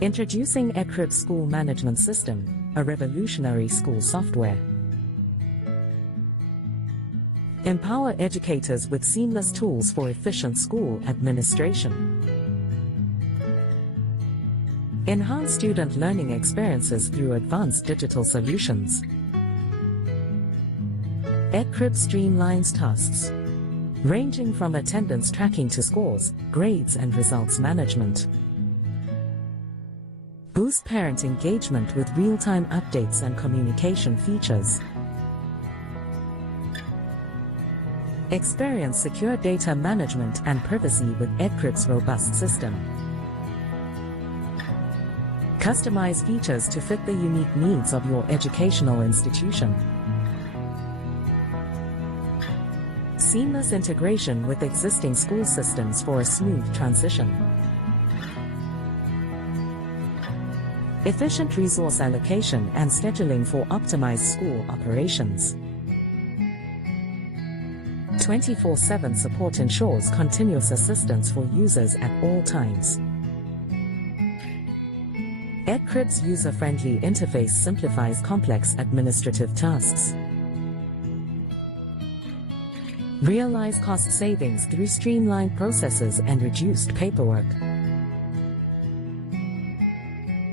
Introducing Edcrib School Management System, a revolutionary school software. Empower educators with seamless tools for efficient school administration. Enhance student learning experiences through advanced digital solutions. Edcrib streamlines tasks, ranging from attendance tracking to scores, grades and results management. Boost parent engagement with real-time updates and communication features. Experience secure data management and privacy with Edcrib's robust system. Customize features to fit the unique needs of your educational institution. Seamless integration with existing school systems for a smooth transition. Efficient resource allocation and scheduling for optimized school operations. 24/7 support ensures continuous assistance for users at all times. Edcrib's user-friendly interface simplifies complex administrative tasks. Realize cost savings through streamlined processes and reduced paperwork.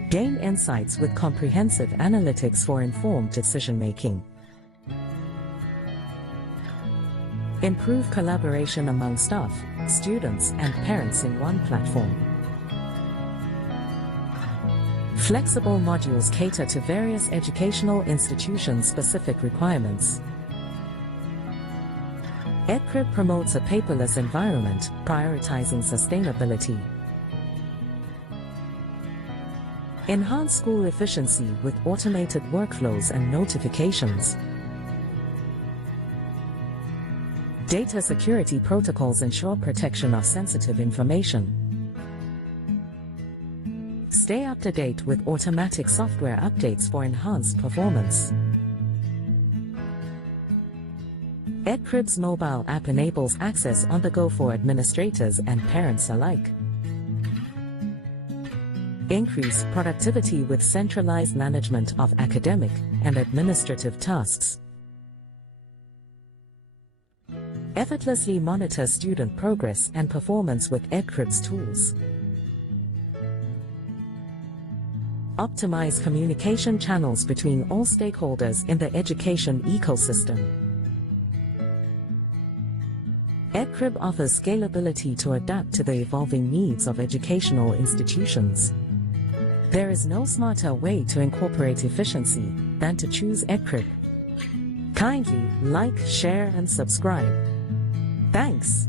Gain insights with comprehensive analytics for informed decision-making. Improve collaboration among staff, students, and parents in one platform. Flexible modules cater to various educational institution-specific requirements. Edcrib promotes a paperless environment, prioritizing sustainability. Enhance school efficiency with automated workflows and notifications. Data security protocols ensure protection of sensitive information. Stay up to date with automatic software updates for enhanced performance. Edcrib's mobile app enables access on the go for administrators and parents alike. Increase productivity with centralized management of academic and administrative tasks. Effortlessly monitor student progress and performance with Edcrib's tools. Optimize communication channels between all stakeholders in the education ecosystem. Edcrib offers scalability to adapt to the evolving needs of educational institutions. There is no smarter way to incorporate efficiency than to choose Edcrib. Kindly like, share, and subscribe. Thanks.